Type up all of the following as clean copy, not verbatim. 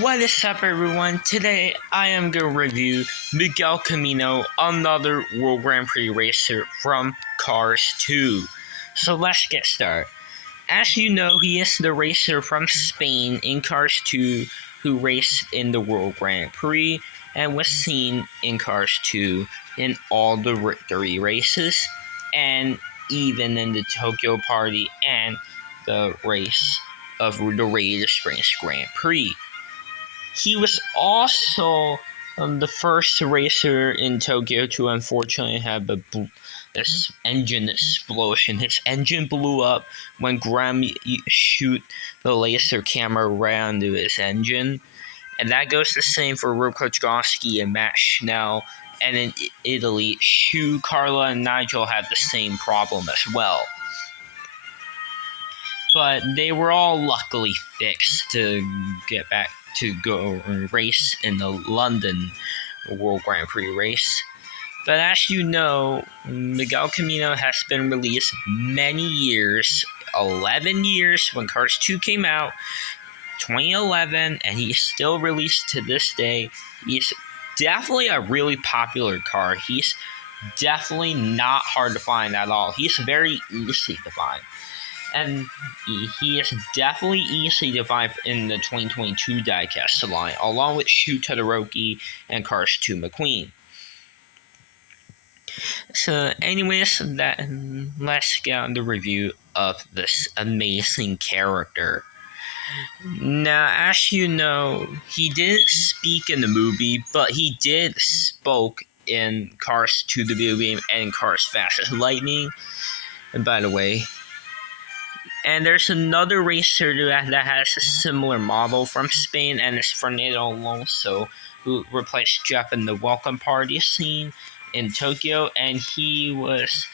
What is up, everyone? Today I am going to review Miguel Camino, another World Grand Prix racer from Cars 2. So let's get started. As you know, he is the racer from Spain in Cars 2 who raced in the World Grand Prix and was seen in Cars 2 in all the 3 races and even in the Tokyo Party and the race of the Radiator Springs Grand Prix. He was also the first racer in Tokyo to unfortunately have this engine explosion. His engine blew up when Graham shoot the laser camera right onto his engine. And that goes the same for Rocco Trzaskowski and Matt Schnell. And in Italy, Shu, Carla, and Nigel had the same problem as well. But they were all luckily fixed to get back to go and race in the London World Grand Prix race. But as you know, Miguel Camino has been released many years, 11 years when Cars 2 came out, 2011, and he's still released to this day. He's definitely a really popular car. He's definitely not hard to find at all. He's very easy to find. And he is definitely easy to find in the 2022 diecast line, along with Shu Todoroki and Cars 2 McQueen. So anyways, let's get on the review of this amazing character. Now, as you know, he didn't speak in the movie, but he did spoke in Cars 2 the video game and Cars Fastest Lightning. And by the way, and there's another racer that has a similar model from Spain, and it's Fernando Alonso, who replaced Jeff in the welcome party scene in Tokyo, and he was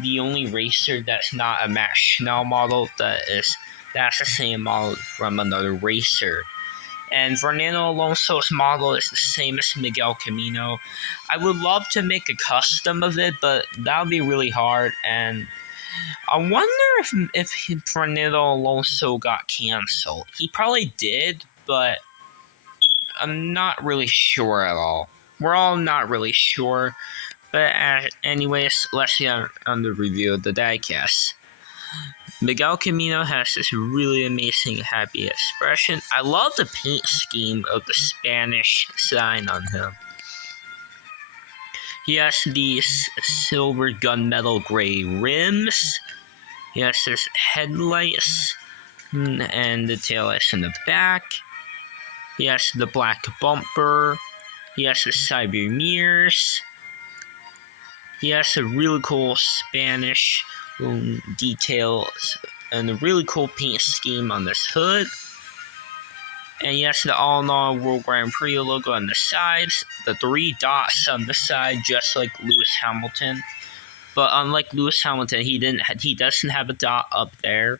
the only racer that's not a Matt Schnell model, that's the same model from another racer. And Fernando Alonso's model is the same as Miguel Camino. I would love to make a custom of it, but that would be really hard, and I wonder if Fernando Alonso got canceled. He probably did, but I'm not really sure at all. We're all not really sure. But anyways, let's get on the review of the diecast. Miguel Camino has this really amazing happy expression. I love the paint scheme of the Spanish sign on him. He has these silver gunmetal gray rims. He has his headlights and the taillights in the back. He has the black bumper. He has the side view mirrors. He has a really cool Spanish details and a really cool paint scheme on this hood. And he has the all-in-all World Grand Prix logo on the sides, the 3 dots on the side, just like Lewis Hamilton. But unlike Lewis Hamilton, he doesn't have a dot up there.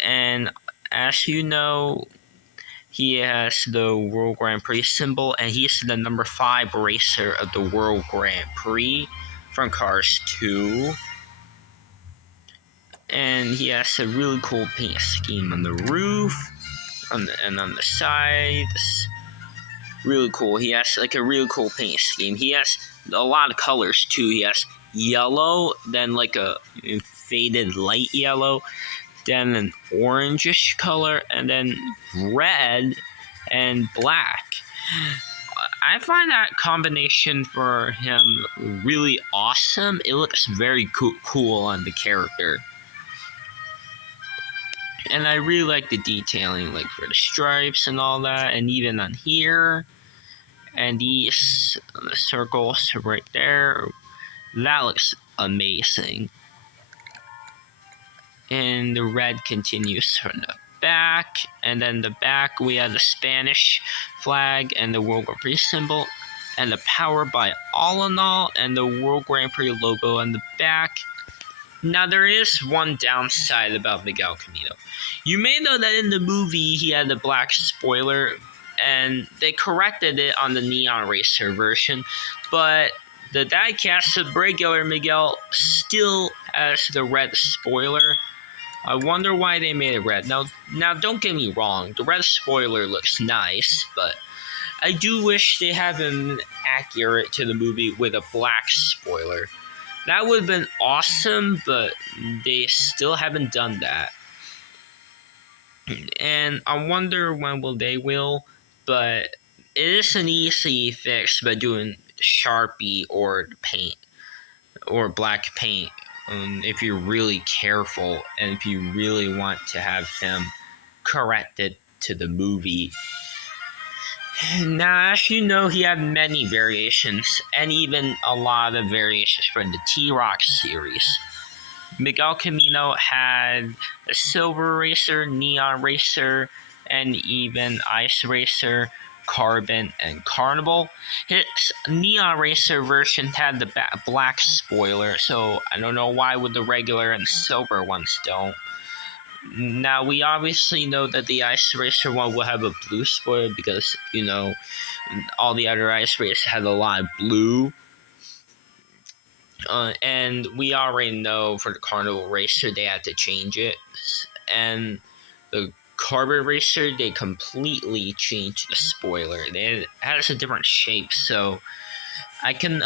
And as you know, he has the World Grand Prix symbol, and he's the number 5 racer of the World Grand Prix from Cars 2. And he has a really cool paint scheme on the roof. And on the sides, really cool. He has like a really cool paint scheme. He has a lot of colors too. He has yellow, then like a faded light yellow, then an orangish color, and then red and black. I find that combination for him really awesome. It looks very cool on the character. And I really like the detailing, like for the stripes and all that, and even on here, and these circles right there. That looks amazing. And the red continues from the back, and then the back we have the Spanish flag and the World Grand Prix symbol, and the power by all in all, and the World Grand Prix logo on the back. Now, there is one downside about Miguel Camino. You may know that in the movie he had the black spoiler, and they corrected it on the Neon Racer version, but the diecast of regular Miguel still has the red spoiler. I wonder why they made it red. Now, don't get me wrong. The red spoiler looks nice, but I do wish they had been accurate to the movie with a black spoiler. That would have been awesome, but they still haven't done that. And I wonder when they will, but it is an easy fix by doing Sharpie or paint or black paint, if you're really careful and if you really want to have him corrected to the movie. Now, as you know, he had many variations, and even a lot of variations from the T-Rock series. Miguel Camino had a Silver Racer, Neon Racer, and even Ice Racer, Carbon, and Carnival. His Neon Racer version had the black spoiler, so I don't know why would the regular and silver ones don't. Now, we obviously know that the Ice Racer one will have a blue spoiler because, all the other Ice Racers had a lot of blue. And we already know for the Carnival Racer they had to change it. And the Carbon Racer, they completely changed the spoiler. It has a different shape, so I can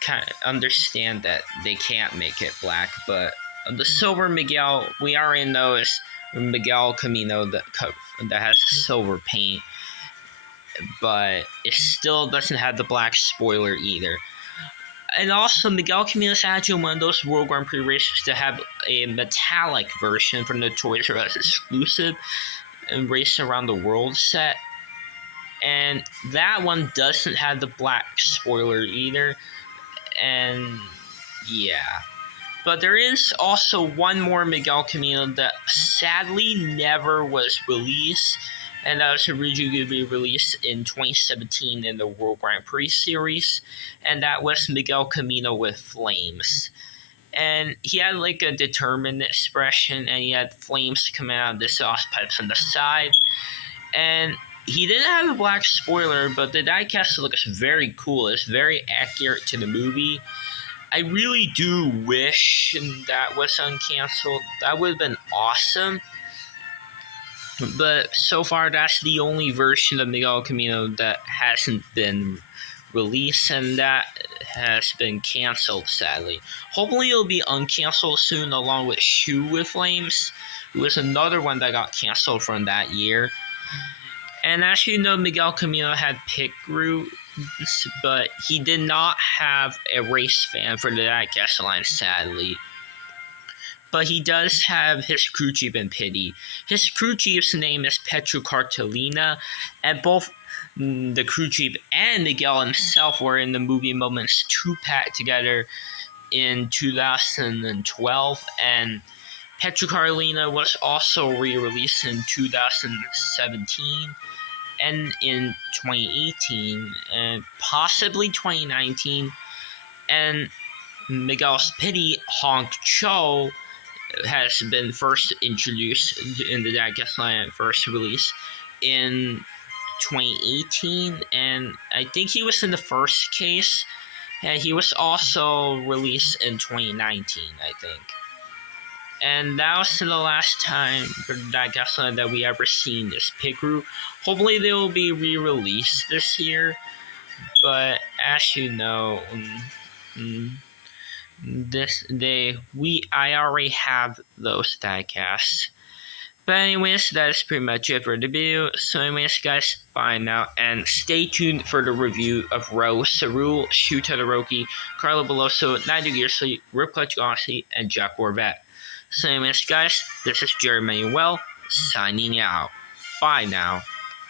kind of understand that they can't make it black, but the Silver Miguel, we already know is Miguel Camino that has silver paint, but it still doesn't have the black spoiler either. And also, Miguel Camino's actually one of those World Grand Prix racers to have a metallic version from the Toys R Us exclusive and Race Around the World set. And that one doesn't have the black spoiler either. And yeah. But there is also one more Miguel Camino that sadly never was released, and that was originally going to be released in 2017 in the World Grand Prix series, and that was Miguel Camino with flames. And he had like a determined expression, and he had flames coming out of the exhaust pipes on the side. And he didn't have a black spoiler, but the diecast looks very cool. It's very accurate to the movie. I really do wish that was uncanceled. That would have been awesome. But so far, that's the only version of Miguel Camino that hasn't been released, and that has been canceled, sadly. Hopefully, it'll be uncanceled soon, along with Shoe with Flames, who was another one that got canceled from that year. And as you know, Miguel Camino had pit crew, but he did not have a race fan for the diecast line, sadly. But he does have his crew chief in pity. His crew chief's name is Petru Cartolina, and both the crew chief and Miguel himself were in the movie Moments 2-pack together in 2012, and Petru Cartolina was also re-released in 2017 and in 2018 and possibly 2019. And Miguel's pity, Honk Cho, has been first introduced in the diecast line, first release in 2018, and I think he was in the first case, and he was also released in 2019, I think. And that was the last time for the diecast line that we ever seen this pit crew. Hopefully they will be re-released this year, but as you know, I already have those diecasts. But anyways, that is pretty much it for the video. So anyways, guys, bye now, and stay tuned for the review of Rose Cerule, Shu Todoroki, Carlo Beloso, 90 Gearsley, Rip Clutch Gossi, and Jack Corvette. So anyways, guys, this is Jerry Manuel, signing out. Bye now.